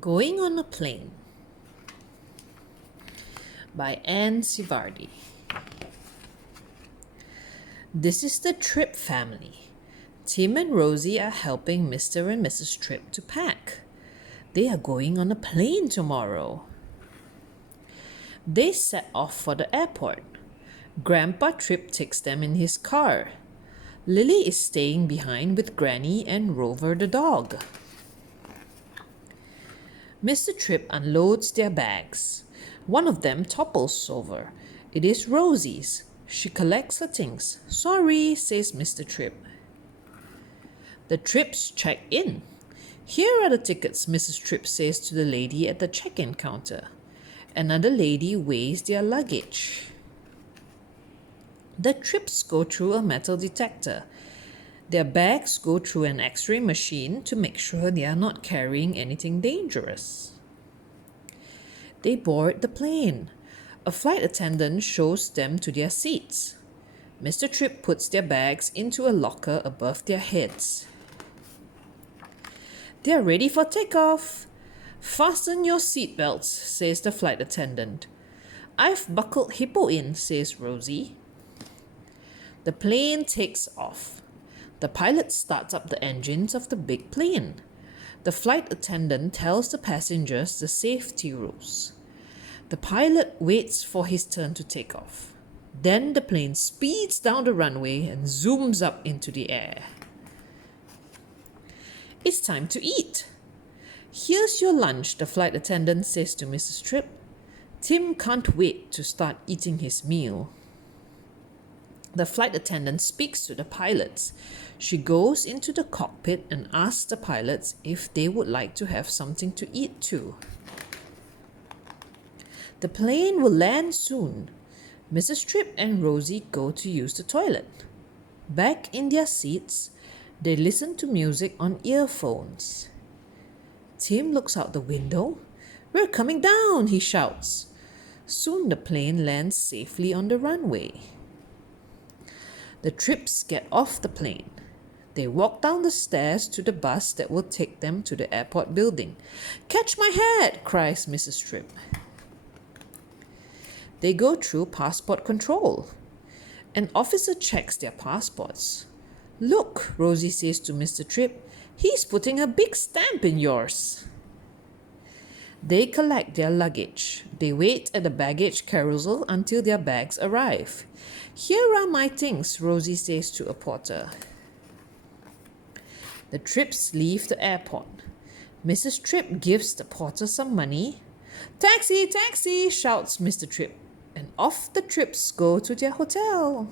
Going on a Plane by Anne Sivardi. This is the Tripp family. Tim and Rosie are helping Mr. and Mrs. Tripp to pack. They are going on a plane tomorrow. They set off for the airport. Grandpa Tripp takes them in his car. Lily is staying behind with Granny and Rover the dog. Mr. Tripp unloads their bags. One of them topples over. It is Rosie's. She collects her things. "Sorry," says Mr. Tripp. The Tripps check in. "Here are the tickets," Mrs. Tripp says to the lady at the check-in counter. Another lady weighs their luggage. The Tripps go through a metal detector. Their bags go through an X-ray machine to make sure they are not carrying anything dangerous. They board the plane. A flight attendant shows them to their seats. Mr. Tripp puts their bags into a locker above their heads. They are ready for takeoff. "Fasten your seatbelts," says the flight attendant. "I've buckled Hippo in," says Rosie. The plane takes off. The pilot starts up the engines of the big plane. The flight attendant tells the passengers the safety rules. The pilot waits for his turn to take off. Then the plane speeds down the runway and zooms up into the air. "It's time to eat." "Here's your lunch," the flight attendant says to Mrs. Tripp. Tim can't wait to start eating his meal. The flight attendant speaks to the pilots. She goes into the cockpit and asks the pilots if they would like to have something to eat too. The plane will land soon. Mrs. Tripp and Rosie go to use the toilet. Back in their seats, they listen to music on earphones. Tim looks out the window. "We're coming down," he shouts. Soon the plane lands safely on the runway. The Tripps get off the plane. They walk down the stairs to the bus that will take them to the airport building. "Catch my hat!" cries Mrs. Tripp. They go through passport control. An officer checks their passports. "Look," Rosie says to Mr. Tripp, "he's putting a big stamp in yours." They collect their luggage. They wait at the baggage carousel until their bags arrive. "Here are my things," Rosie says to a porter. The Tripps leave the airport. Mrs. Tripp gives the porter some money. "Taxi, taxi," shouts Mr. Tripp, and off the Tripps go to their hotel.